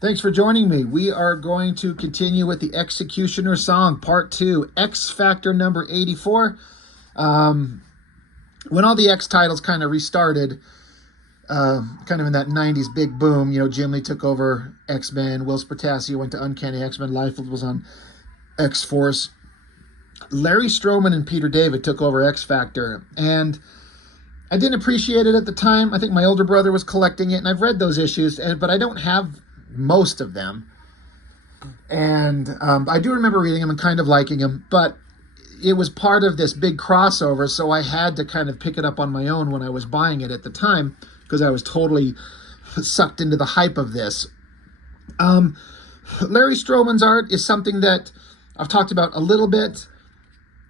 Thanks for joining me. We are going to continue with the X-cutioner song, part 2, X Factor number 84. When all the X titles kind of restarted, kind of in that 90s big boom, Jim Lee took over X-Men, Will Spertasio went to Uncanny X-Men, Liefeld was on X-Force. Larry Stroman and Peter David took over X Factor, and I didn't appreciate it at the time. I think my older brother was collecting it, and I've read those issues, but I don't have most of them. And I do remember reading them and kind of liking them, but it was part of this big crossover, so I had to kind of pick it up on my own when I was buying it at the time, because I was totally sucked into the hype of this. Larry Stroman's art is something that I've talked about a little bit.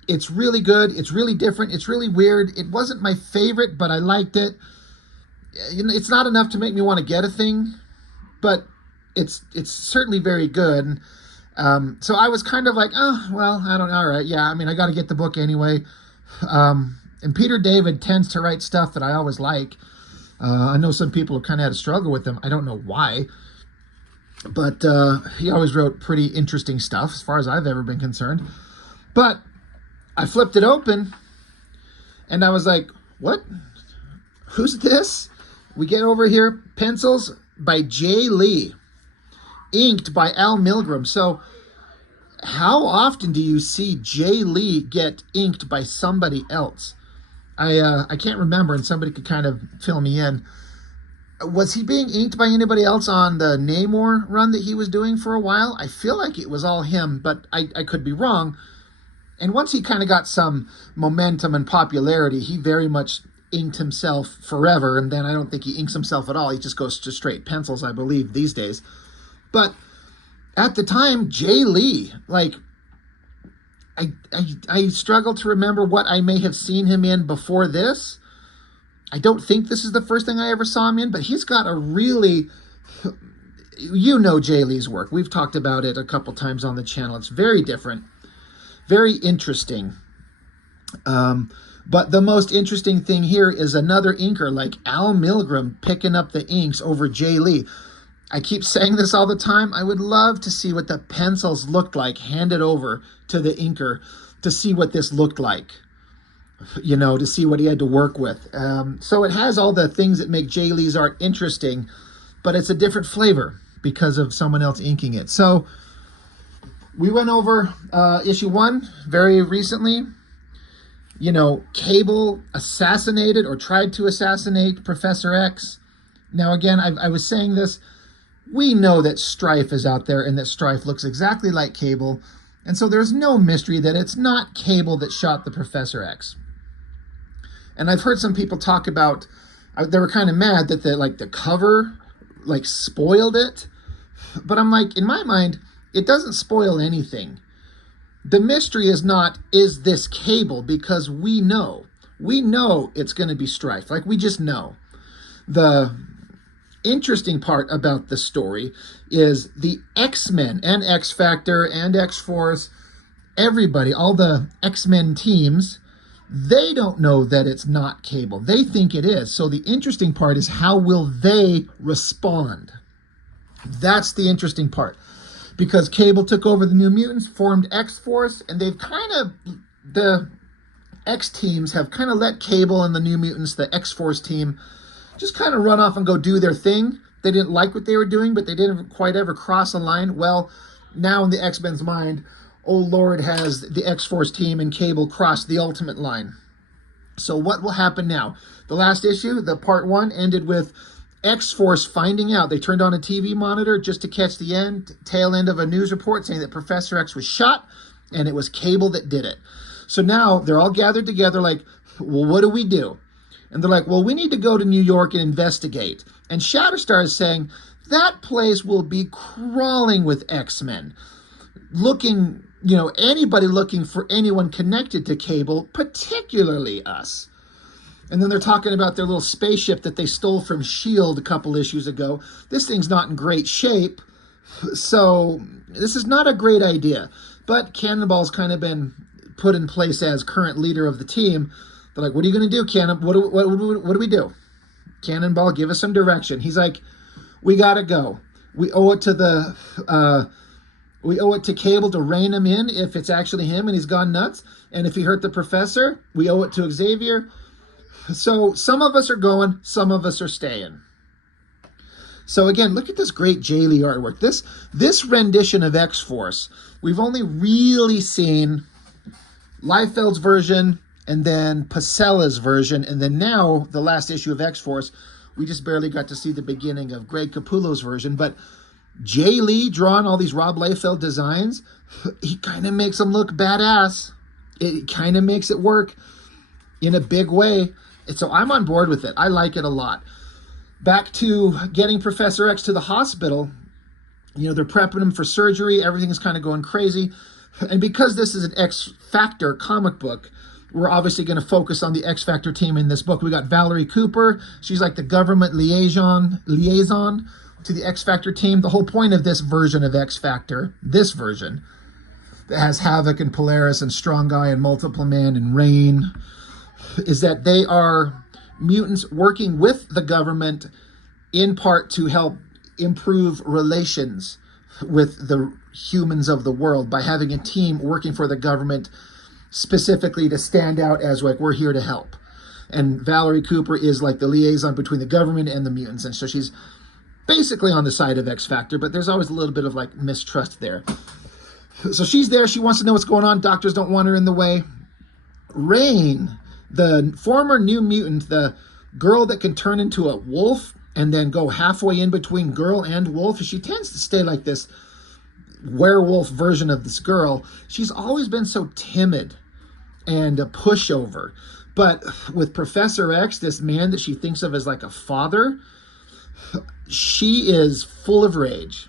It's really good. It's really different. It's really weird. It wasn't my favorite, but I liked it. It's not enough to make me want to get a thing, but it's certainly very good. So I was kind of like, oh, well, I don't know. All right. Yeah, I mean, I got to get the book anyway. And Peter David tends to write stuff that I always like. I know some people have kind of had a struggle with him. I don't know why. But he always wrote pretty interesting stuff as far as I've ever been concerned. But I flipped it open, and I was like, what? Who's this? We get over here, pencils by JAE LEE, inked by Al Milgrom. So how often do you see JAE LEE get inked by somebody else? I can't remember, and somebody could kind of fill me in. Was he being inked by anybody else on the Namor run that he was doing for a while? I feel like it was all him, but I could be wrong. And once he kind of got some momentum and popularity, he very much inked himself forever. And then I don't think he inks himself at all. He just goes to straight pencils, I believe, these days. But at the time, JAE LEE, like, I struggle to remember what I may have seen him in before this. I don't think this is the first thing I ever saw him in, but he's got a really, JAE LEE's work. We've talked about it a couple times on the channel. It's very different. Very interesting. But the most interesting thing here is another inker like Al Milgrom picking up the inks over JAE LEE. I keep saying this all the time. I would love to see what the pencils looked like handed over to the inker, to see what this looked like, to see what he had to work with. So it has all the things that make JAE LEE's art interesting, but it's a different flavor because of someone else inking it. So we went over issue 1 very recently. Cable assassinated or tried to assassinate Professor X. Now, again, I was saying this. We know that Strife is out there and that Strife looks exactly like Cable. And so there's no mystery that it's not Cable that shot the Professor X. And I've heard some people talk about, they were kind of mad that the cover spoiled it. But I'm like, in my mind, it doesn't spoil anything. The mystery is not, is this Cable? Because we know it's going to be Strife. We just know. The interesting part about the story is the X-Men and X Factor and X-Force, everybody, all the X-Men teams, they don't know that it's not Cable. They think it is. So the interesting part is, how will they respond? That's the interesting part. Because Cable took over the New Mutants, formed X-Force, and the X teams have kind of let Cable and the New Mutants, the X-Force team, just kind of run off and go do their thing. They didn't like what they were doing, but they didn't quite ever cross a line. Well, now in the X-Men's mind, oh Lord, has the X-Force team and Cable crossed the ultimate line. So what will happen now? The last issue, the part 1, ended with X-Force finding out. They turned on a TV monitor just to catch the tail end of a news report saying that Professor X was shot, and it was Cable that did it. So now they're all gathered together like, well, what do we do? And they're like, well, we need to go to New York and investigate. And Shatterstar is saying, that place will be crawling with X-Men. Looking, anybody looking for anyone connected to Cable, particularly us. And then they're talking about their little spaceship that they stole from S.H.I.E.L.D. a couple issues ago. This thing's not in great shape, so this is not a great idea. But Cannonball's kind of been put in place as current leader of the team. They're like, what are you going to do, Cannon? What do we do? Cannonball, give us some direction. He's like, we got to go. We owe it to we owe it to Cable to rein him in if it's actually him and he's gone nuts. And if he hurt the professor, we owe it to Xavier. So some of us are going, some of us are staying. So again, look at this great JAE LEE artwork. This rendition of X-Force, we've only really seen Liefeld's version and then Pacella's version. And then now, the last issue of X-Force, we just barely got to see the beginning of Greg Capullo's version. But JAE LEE drawing all these Rob Liefeld designs, he kind of makes them look badass. It kind of makes it work in a big way. And so I'm on board with it. I like it a lot. Back to getting Professor X to the hospital, you know, they're prepping him for surgery. Everything's kind of going crazy. And because this is an X Factor comic book, we're obviously going to focus on the X Factor team in this book. We got Valerie Cooper. She's like the government liaison to the X Factor team. The whole point of this version of X Factor, this version, that has Havoc and Polaris and Strong Guy and Multiple Man and Rain, is that they are mutants working with the government in part to help improve relations with the humans of the world by having a team working for the government specifically to stand out as like, we're here to help. And Valerie Cooper is like the liaison between the government and the mutants. And so she's basically on the side of X Factor, but there's always a little bit of like mistrust there. So she's there. She wants to know what's going on. Doctors don't want her in the way. Rain, the former New Mutant, the girl that can turn into a wolf and then go halfway in between girl and wolf, she tends to stay like this werewolf version of this girl. She's always been so timid and a pushover. But with Professor X, this man that she thinks of as like a father, she is full of rage.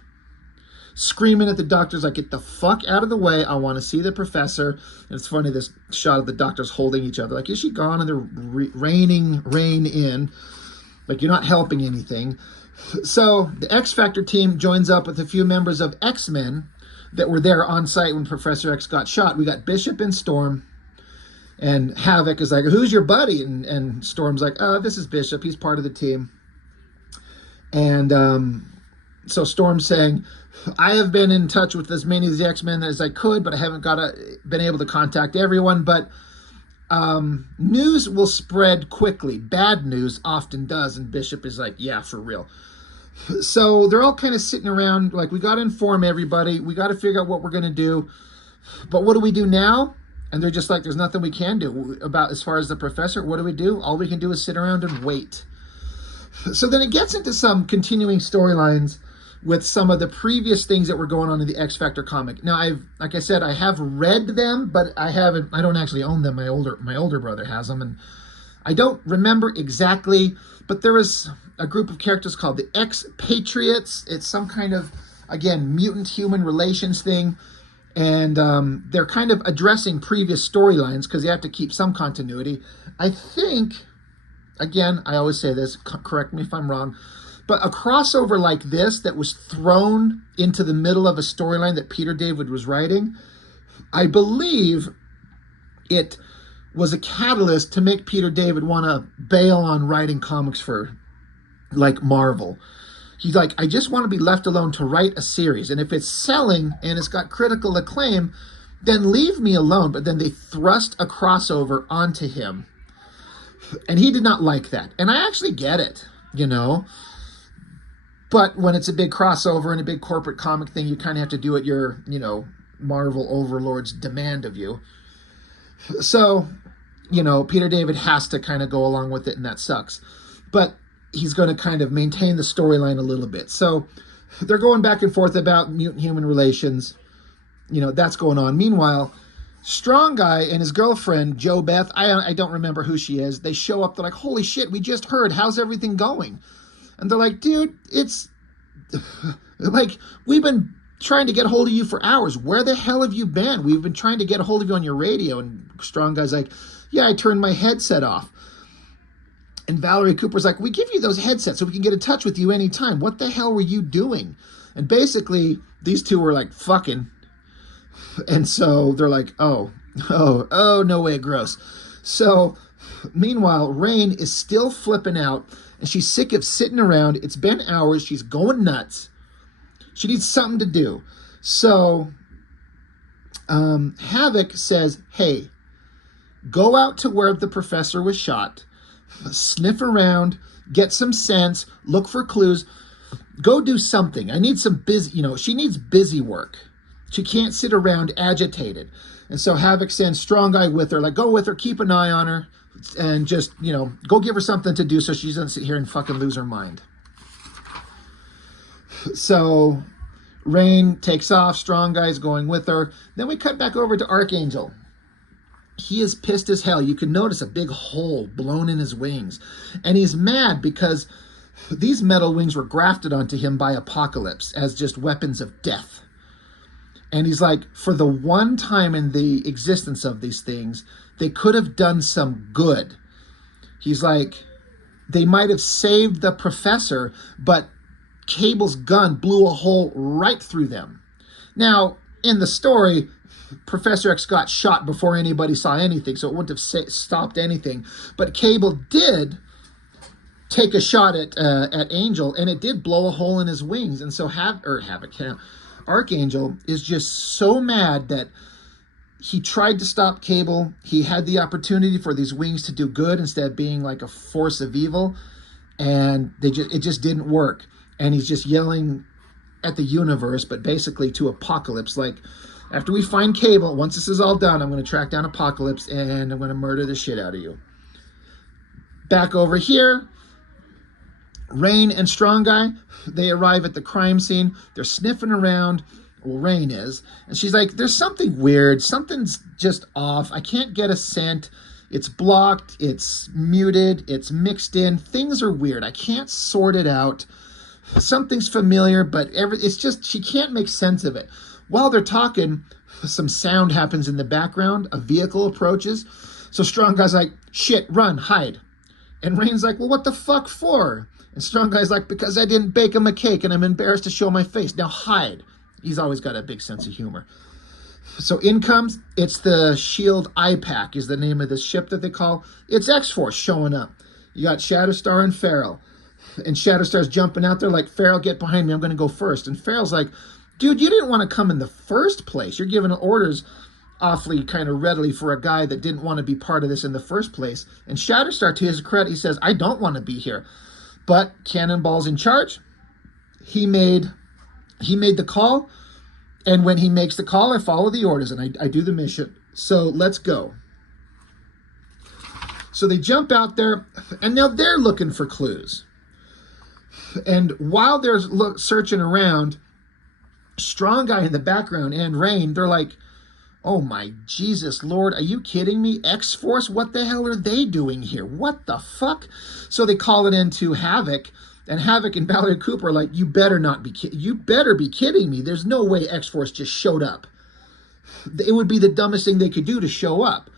Screaming at the doctors like, get the fuck out of the way. I want to see the professor. And it's funny, this shot of the doctors holding each other. Like, is she gone? And they're reining Rain in. Like, you're not helping anything. So the X Factor team joins up with a few members of X-Men that were there on site when Professor X got shot. We got Bishop and Storm. And Havoc is like, who's your buddy? And Storm's like, this is Bishop. He's part of the team. And so Storm's saying, I have been in touch with as many of the X-Men as I could, but I haven't been able to contact everyone. But news will spread quickly. Bad news often does. And Bishop is like, yeah, for real. So they're all kind of sitting around like, we got to inform everybody. We got to figure out what we're going to do. But what do we do now? And they're just like, there's nothing we can do about as far as the professor. What do we do? All we can do is sit around and wait. So then it gets into some continuing storylines with some of the previous things that were going on in the X Factor comic. Now, like I said, I have read them, but I don't actually own them. My older brother has them, and I don't remember exactly, but there was a group of characters called the Ex Patriots. It's some kind of, again, mutant-human relations thing, and they're kind of addressing previous storylines because you have to keep some continuity. I think, again, I always say this, correct me if I'm wrong, but a crossover like this that was thrown into the middle of a storyline that Peter David was writing, I believe it was a catalyst to make Peter David want to bail on writing comics for, like, Marvel. He's like, I just want to be left alone to write a series. And if it's selling and it's got critical acclaim, then leave me alone. But then they thrust a crossover onto him. And he did not like that. And I actually get it, you know. But when it's a big crossover and a big corporate comic thing, you kind of have to do it your, you know, Marvel overlords demand of you. So, you know, Peter David has to kind of go along with it, and that sucks. But he's going to kind of maintain the storyline a little bit. So they're going back and forth about mutant-human relations. You know, that's going on. Meanwhile, Strong Guy and his girlfriend, Jo Beth, I don't remember who she is. They show up. They're like, holy shit, we just heard. How's everything going? And they're like, dude, it's like, we've been trying to get a hold of you for hours. Where the hell have you been? We've been trying to get a hold of you on your radio. And Strong Guy's like, yeah, I turned my headset off. And Valerie Cooper's like, we give you those headsets so we can get in touch with you anytime. What the hell were you doing? And basically, these two were like fucking. And so they're like, oh, no way, gross. So meanwhile, Rain is still flipping out. And she's sick of sitting around. It's been hours. She's going nuts. She needs something to do. So Havoc says, hey, go out to where the professor was shot, sniff around, get some sense, look for clues, go do something. I need some busy, she needs busy work. She can't sit around agitated. And so Havoc sends Strong Guy with her, like, go with her, keep an eye on her, and just, go give her something to do so she doesn't sit here and fucking lose her mind. So Rain takes off, Strong Guy's going with her. Then we cut back over to Archangel. He is pissed as hell. You can notice a big hole blown in his wings. And he's mad because these metal wings were grafted onto him by Apocalypse as just weapons of death. And he's like, for the one time in the existence of these things, they could have done some good. He's like, they might have saved the professor, but Cable's gun blew a hole right through them. Now, in the story, Professor X got shot before anybody saw anything, so it wouldn't have stopped anything. But Cable did take a shot at Angel, and it did blow a hole in his wings. And so Archangel is just so mad that he tried to stop Cable. He had the opportunity for these wings to do good instead of being like a force of evil, and it just didn't work. And he's just yelling at the universe, but basically to Apocalypse, like, after we find Cable, once this is all done, I'm going to track down Apocalypse and I'm going to murder the shit out of you. Back over here, Rain and Strong Guy, they arrive at the crime scene. They're sniffing around. Well, Rain is. And she's like, there's something weird. Something's just off. I can't get a scent. It's blocked. It's muted. It's mixed in. Things are weird. I can't sort it out. Something's familiar, but it's just, she can't make sense of it. While they're talking, some sound happens in the background. A vehicle approaches. So Strong Guy's like, shit, run, hide. And Rain's like, well, what the fuck for? And Strong Guy's like, because I didn't bake him a cake and I'm embarrassed to show my face. Now hide. He's always got a big sense of humor. So in comes, it's the Shield IPAC is the name of this ship that they call. It's X-Force showing up. You got Shatterstar and Feral. And Shatterstar's jumping out there like, Feral, get behind me. I'm going to go first. And Feral's like, dude, you didn't want to come in the first place. You're giving orders awfully kind of readily for a guy that didn't want to be part of this in the first place. And Shatterstar, to his credit, he says, I don't want to be here. But Cannonball's in charge. He made the call. And when he makes the call, I follow the orders and I do the mission. So let's go. So they jump out there and now they're looking for clues. And while they're searching around, Strong Guy in the background and Rain, they're like, oh my Jesus Lord, are you kidding me? X-Force, what the hell are they doing here? What the fuck? So they call it into Havoc, and Havoc and Valerie Cooper are like, you better be kidding me. There's no way X-Force just showed up. It would be the dumbest thing they could do to show up.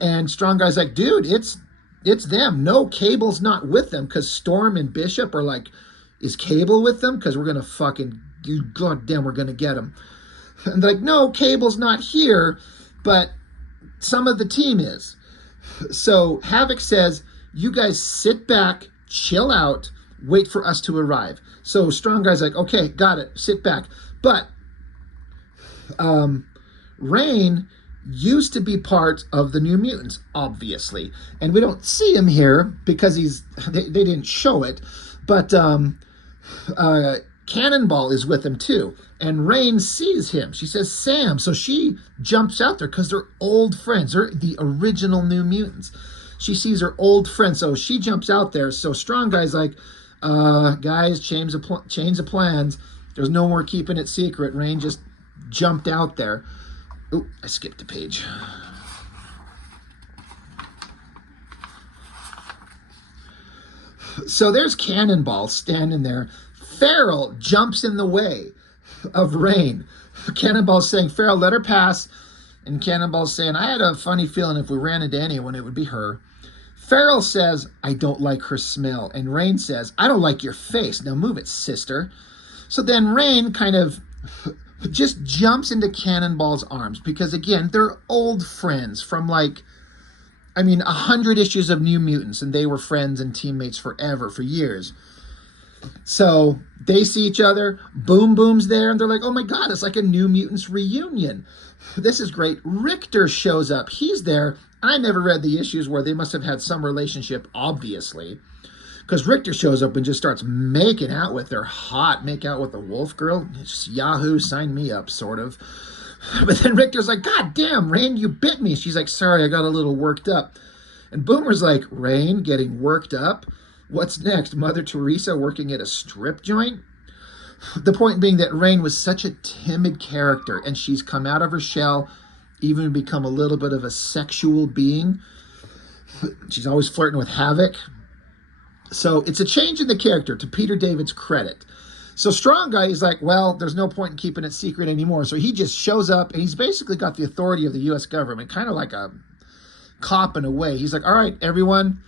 And Strong Guy's like, dude, it's them. No, Cable's not with them, because Storm and Bishop are like, is Cable with them? Because we're going to fucking, god damn, we're going to get him. And they're like, no, Cable's not here, but some of the team is. So Havoc says, you guys sit back, chill out, wait for us to arrive. So Strong Guy's like, okay, got it, sit back. But Rain used to be part of the New Mutants, obviously. And we don't see him here because they didn't show it. But Cannonball is with him too. And Rain sees him. She says, Sam. So she jumps out there because they're old friends. They're the original New Mutants. She sees her old friend. So she jumps out there. So Strong Guy's like, guys, change of plans. There's no more keeping it secret. Rain just jumped out there. Oh, I skipped a page. So there's Cannonball standing there. Feral jumps in the way of Rain. Cannonball's saying, Feral, let her pass. And Cannonball's saying, I had a funny feeling if we ran into anyone, it would be her. Feral says, I don't like her smell. And Rain says, I don't like your face. Now move it, sister. So then Rain kind of just jumps into Cannonball's arms because, again, they're old friends from 100 issues of New Mutants, and they were friends and teammates forever, for years. So they see each other. Boom Boom's there, and they're like, oh my God, it's like a New Mutants reunion. This is great. Richter shows up. He's there. I never read the issues where they must have had some relationship, obviously, because Richter shows up and just starts making out with her, hot, make out with the wolf girl. It's just Yahoo, sign me up, sort of. But then Richter's like, God damn, Rain, you bit me. She's like, sorry, I got a little worked up. And Boomer's like, Rain, getting worked up? What's next? Mother Teresa working at a strip joint? The point being that Rain was such a timid character, and she's come out of her shell, even become a little bit of a sexual being. She's always flirting with Havoc. So it's a change in the character, to Peter David's credit. So Strong Guy is like, well, there's no point in keeping it secret anymore. So he just shows up, and he's basically got the authority of the U.S. government, kind of like a cop in a way. He's like, all right, everyone,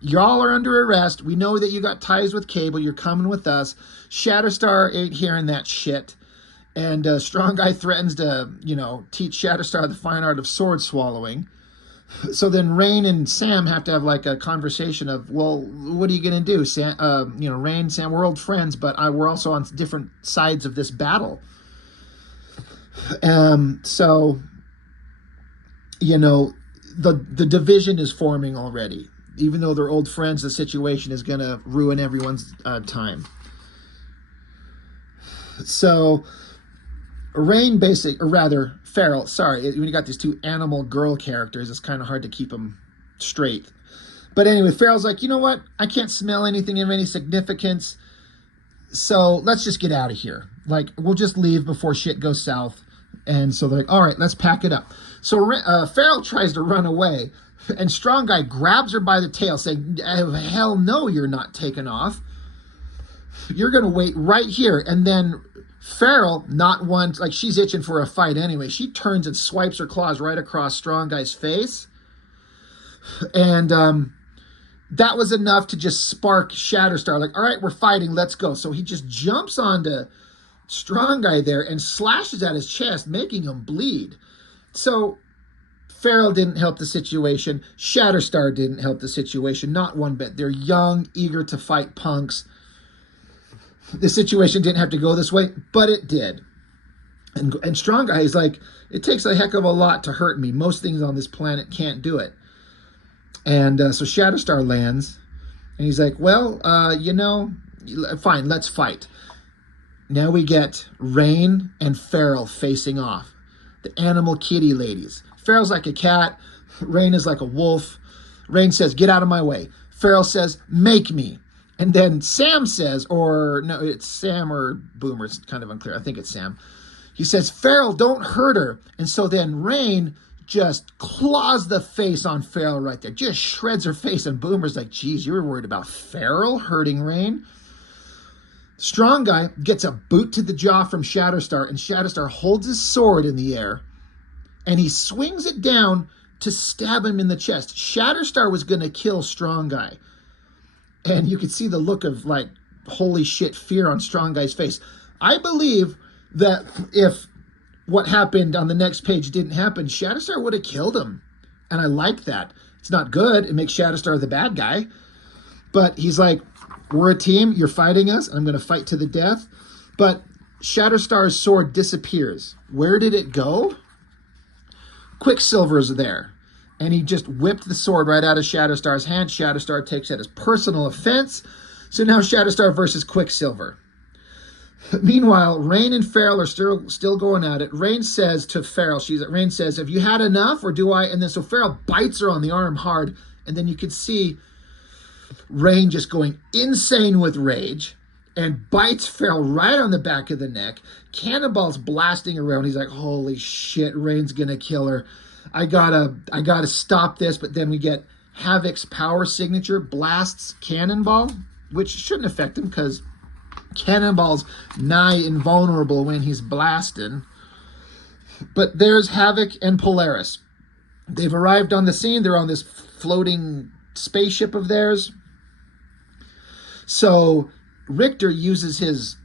y'all are under arrest. We know that you got ties with Cable. You're coming with us. Shatterstar ain't hearing that shit. And Strong Guy threatens to, teach Shatterstar the fine art of sword swallowing. So then Rain and Sam have to have like a conversation of, well, what are you going to do? Sam, Rain, Sam, we're old friends, but we're also on different sides of this battle. So, the division is forming already. Even though they're old friends, the situation is going to ruin everyone's time. So Rain Feral, sorry, when you got these two animal girl characters, it's kind of hard to keep them straight. But anyway, Feral's like, you know what? I can't smell anything of any significance, so let's just get out of here. Like, we'll just leave before shit goes south. And so they're like, all right, let's pack it up. So Feral tries to run away, and Strong Guy grabs her by the tail, saying, hell no, you're not taking off. You're going to wait right here. And then Feral, not once, like she's itching for a fight anyway, she turns and swipes her claws right across Strong Guy's face. And that was enough to just spark Shatterstar. Like, all right, we're fighting, let's go. So he just jumps onto Strong Guy there and slashes at his chest, making him bleed. So Feral didn't help the situation. Shatterstar didn't help the situation, not one bit. They're young, eager to fight punks. The situation didn't have to go this way, but it did. And Strong Guy is like, it takes a heck of a lot to hurt me. Most things on this planet can't do it. And so Shatterstar lands, and he's like, well, fine, let's fight. Now we get Rain and Feral facing off. The animal kitty ladies. Feral's like a cat. Rain is like a wolf. Rain says, get out of my way. Feral says, make me. And then Sam says, or no, it's Sam or Boomer, it's kind of unclear. I think it's Sam. He says, Feral, don't hurt her. And so then Rain just claws the face on Feral right there, just shreds her face. And Boomer's like, geez, you were worried about Feral hurting Rain? Strong Guy gets a boot to the jaw from Shatterstar, and Shatterstar holds his sword in the air, and he swings it down to stab him in the chest. Shatterstar was going to kill Strong Guy. And you could see the look of, like, holy shit fear on Strong Guy's face. I believe that if what happened on the next page didn't happen, Shatterstar would have killed him. And I like that. It's not good. It makes Shatterstar the bad guy. But he's like, we're a team. You're fighting us. And I'm going to fight to the death. But Shatterstar's sword disappears. Where did it go? Quicksilver's there. And he just whipped the sword right out of Shatterstar's hand. Shatterstar takes it as personal offense. So now Shatterstar versus Quicksilver. Meanwhile, Rain and Feral are still going at it. Rain says to Feral, Rain says, have you had enough or do I? And then so Feral bites her on the arm hard. And then you can see Rain just going insane with rage and bites Feral right on the back of the neck. Cannonball's blasting around. He's like, holy shit, Rain's going to kill her. I gotta stop this. But then we get Havoc's power signature blasts Cannonball, which shouldn't affect him because Cannonball's nigh invulnerable when he's blasting. But there's Havoc and Polaris. They've arrived on the scene. They're on this floating spaceship of theirs. So Richter uses his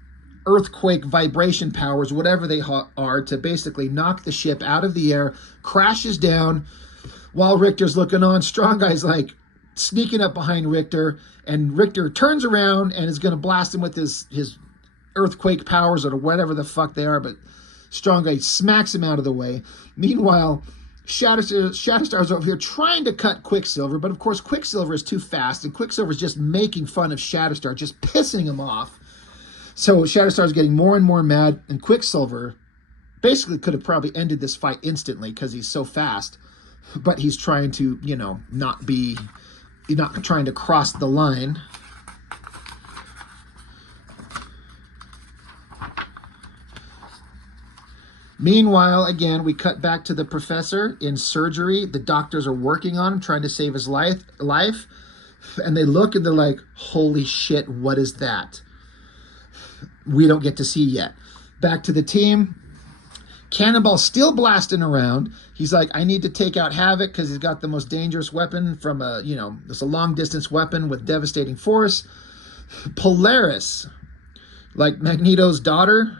earthquake vibration powers, whatever they are, to basically knock the ship out of the air, crashes down. While Richter's looking on, Strong Guy's like, sneaking up behind Richter, and Richter turns around and is going to blast him with his earthquake powers or whatever the fuck they are, but Strong Guy smacks him out of the way. Meanwhile, Shatterstar's over here trying to cut Quicksilver, but of course Quicksilver is too fast, and Quicksilver's just making fun of Shatterstar, just pissing him off. So Shatterstar's getting more and more mad, and Quicksilver basically could have probably ended this fight instantly because he's so fast, but he's trying to, not trying to cross the line. Meanwhile, again, we cut back to the professor in surgery. The doctors are working on him, trying to save his life. And they look and they're like, holy shit, what is that? We don't get to see yet. Back to the team. Cannonball's still blasting around. He's like, I need to take out Havoc because he's got the most dangerous weapon from it's a long distance weapon with devastating force. Polaris, like Magneto's daughter,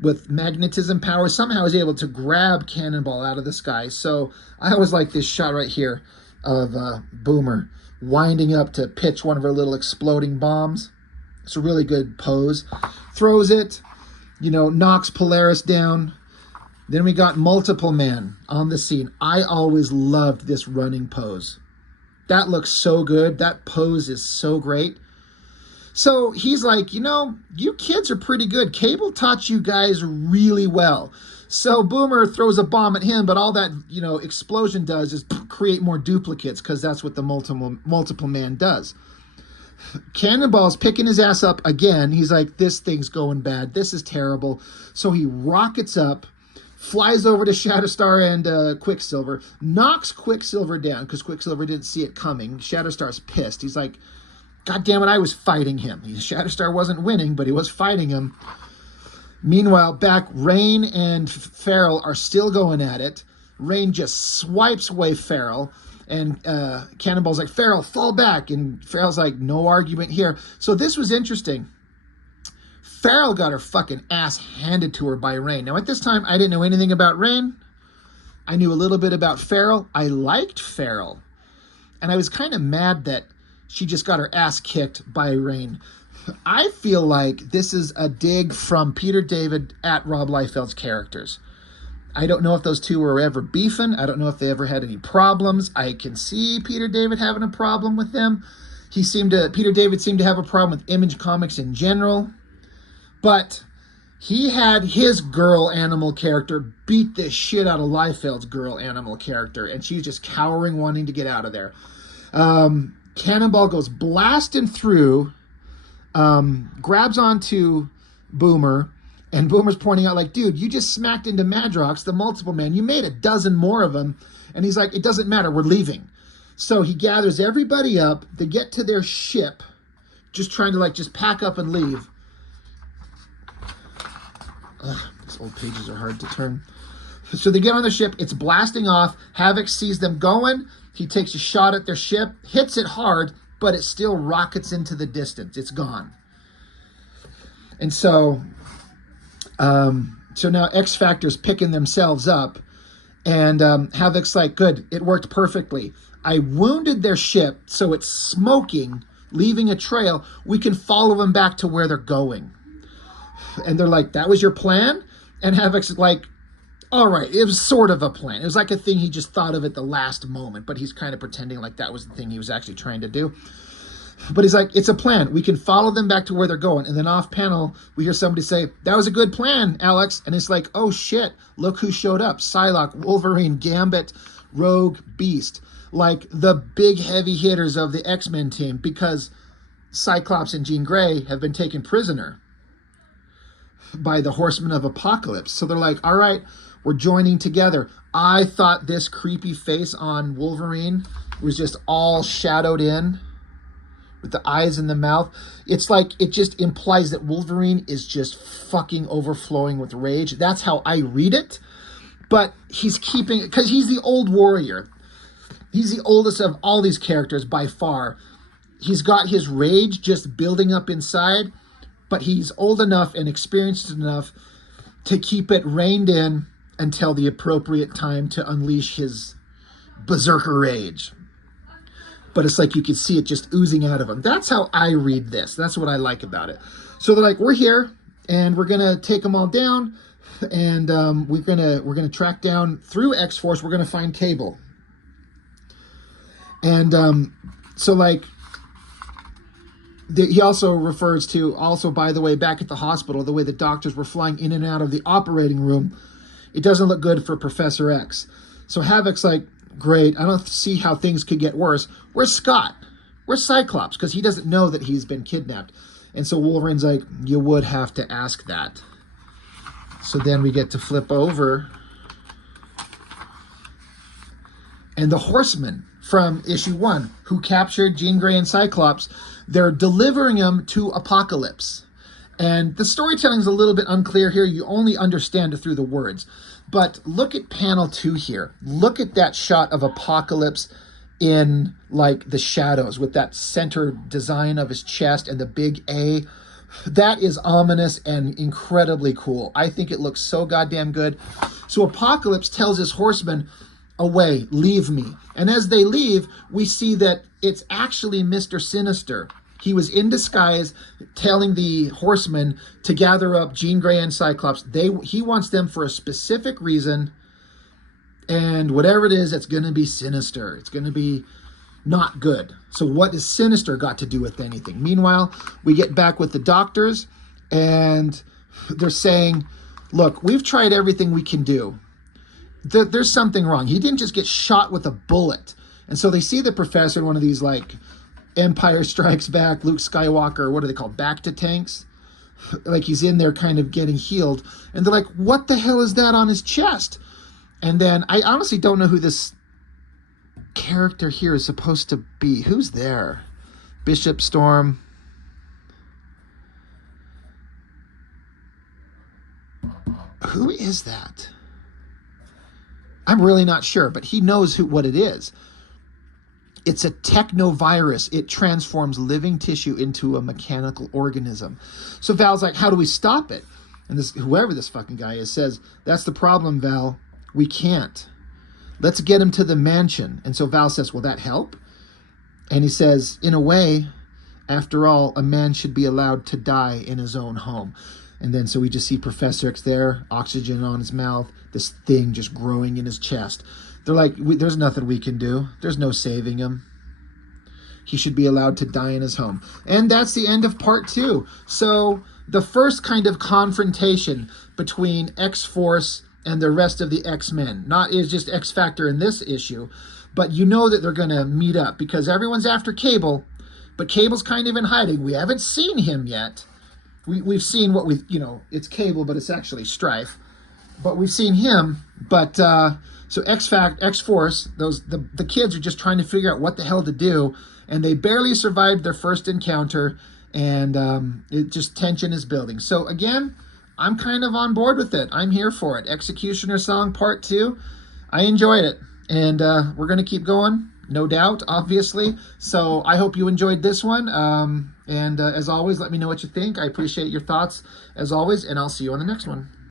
with magnetism power, somehow is able to grab Cannonball out of the sky. So I always like this shot right here of Boomer winding up to pitch one of her little exploding bombs. It's a really good pose. Throws it, knocks Polaris down. Then we got Multiple Man on the scene. I always loved this running pose. That looks so good. That pose is so great. So he's like, you kids are pretty good. Cable taught you guys really well. So Boomer throws a bomb at him, but all that, explosion does is create more duplicates because that's what the multiple man does. Cannonball's picking his ass up again. He's like, this thing's going bad. This is terrible. So he rockets up, flies over to Shatterstar and Quicksilver, knocks Quicksilver down because Quicksilver didn't see it coming. Shatterstar's pissed. He's like, God damn it, I was fighting him. Shatterstar wasn't winning, but he was fighting him. Meanwhile, back, Rain and Feral are still going at it. Rain just swipes away Feral, and Cannonball's like, Feral, fall back. And Feral's like, no argument here. So this was interesting. Feral got her fucking ass handed to her by Rain. Now, at this time, I didn't know anything about Rain. I knew a little bit about Feral. I liked Feral. And I was kind of mad that she just got her ass kicked by Rain. I feel like this is a dig from Peter David at Rob Liefeld's characters. I don't know if those two were ever beefing. I don't know if they ever had any problems. I can see Peter David having a problem with them. Peter David seemed to have a problem with Image Comics in general. But he had his girl animal character beat the shit out of Liefeld's girl animal character, and she's just cowering, wanting to get out of there. Cannonball goes blasting through, grabs onto Boomer, and Boomer's pointing out, like, dude, you just smacked into Madrox, the multiple man. You made a dozen more of them. And he's like, it doesn't matter. We're leaving. So he gathers everybody up. They get to their ship, just trying to, just pack up and leave. Ugh, these old pages are hard to turn. So they get on the ship. It's blasting off. Havoc sees them going. He takes a shot at their ship, hits it hard, but it still rockets into the distance. It's gone. And so now X Factor's picking themselves up, and Havoc's like, good, it worked perfectly. I wounded their ship, so it's smoking, leaving a trail. We can follow them back to where they're going. And they're like, that was your plan? And Havoc's like, all right, it was sort of a plan. It was like a thing he just thought of at the last moment, but he's kind of pretending like that was the thing he was actually trying to do. But he's like, it's a plan. We can follow them back to where they're going. And then off panel, we hear somebody say, that was a good plan, Alex. And it's like, oh shit, look who showed up. Psylocke, Wolverine, Gambit, Rogue, Beast. Like the big heavy hitters of the X-Men team, because Cyclops and Jean Grey have been taken prisoner by the Horsemen of Apocalypse. So they're like, all right, we're joining together. I thought this creepy face on Wolverine was just all shadowed in with the eyes and the mouth. It's like, it just implies that Wolverine is just fucking overflowing with rage. That's how I read it. But he's keeping it, because he's the old warrior. He's the oldest of all these characters by far. He's got his rage just building up inside, but he's old enough and experienced enough to keep it reined in until the appropriate time to unleash his berserker rage. but it's like you can see it just oozing out of him. That's how I read this. That's what I like about it. So they're like, we're here, and we're gonna take them all down, and we're gonna track down through X-Force. We're gonna find Cable. And so like, he also refers to, also, by the way, back at the hospital, the way the doctors were flying in and out of the operating room, it doesn't look good for Professor X. So Havoc's like, great, I don't see how things could get worse. Where's Scott? Where's Cyclops? Because he doesn't know that he's been kidnapped. And so Wolverine's like, you would have to ask that. So then we get to flip over. And the Horsemen from issue 1, who captured Jean Grey and Cyclops, they're delivering them to Apocalypse. And the storytelling is a little bit unclear here. You only understand it through the words. But look at panel 2 here. Look at that shot of Apocalypse in like the shadows with that center design of his chest and the big A. That is ominous and incredibly cool. I think it looks so goddamn good. So Apocalypse tells his horsemen, away, leave me. And as they leave, we see that it's actually Mr. Sinister. He was in disguise telling the horsemen to gather up Jean Grey and Cyclops. He wants them for a specific reason, and whatever it is, it's going to be sinister. It's going to be not good. So what does Sinister got to do with anything? Meanwhile, we get back with the doctors, and they're saying, look, we've tried everything we can do. There's something wrong. He didn't just get shot with a bullet. And so they see the professor in one of these, like, Empire Strikes Back, Luke Skywalker, what are they called, back to tanks? Like he's in there kind of getting healed. And they're like, what the hell is that on his chest? And then I honestly don't know who this character here is supposed to be. Who's there? Bishop Storm. Who is that? I'm really not sure, but he knows what it is. It's a technovirus. It transforms living tissue into a mechanical organism. So Val's like, how do we stop it? And this, whoever this fucking guy is, says, that's the problem, Val. We can't. Let's get him to the mansion. And so Val says, will that help? And he says, in a way, after all, a man should be allowed to die in his own home. And then so we just see Professor X there, oxygen on his mouth, this thing just growing in his chest. They're like, there's nothing we can do. There's no saving him. He should be allowed to die in his home. And that's the end of part 2. So the first kind of confrontation between X-Force and the rest of the X-Men. Not is just X-Factor in this issue, but you know that they're going to meet up because everyone's after Cable, but Cable's kind of in hiding. We haven't seen him yet. We've seen what it's Cable, but it's actually Strife. But we've seen him, but... So X-Force, the kids are just trying to figure out what the hell to do, and they barely survived their first encounter, and tension is building. So again, I'm kind of on board with it. I'm here for it. Executioner Song Part 2, I enjoyed it, and we're going to keep going, no doubt, obviously. So I hope you enjoyed this one, and as always, let me know what you think. I appreciate your thoughts, as always, and I'll see you on the next one.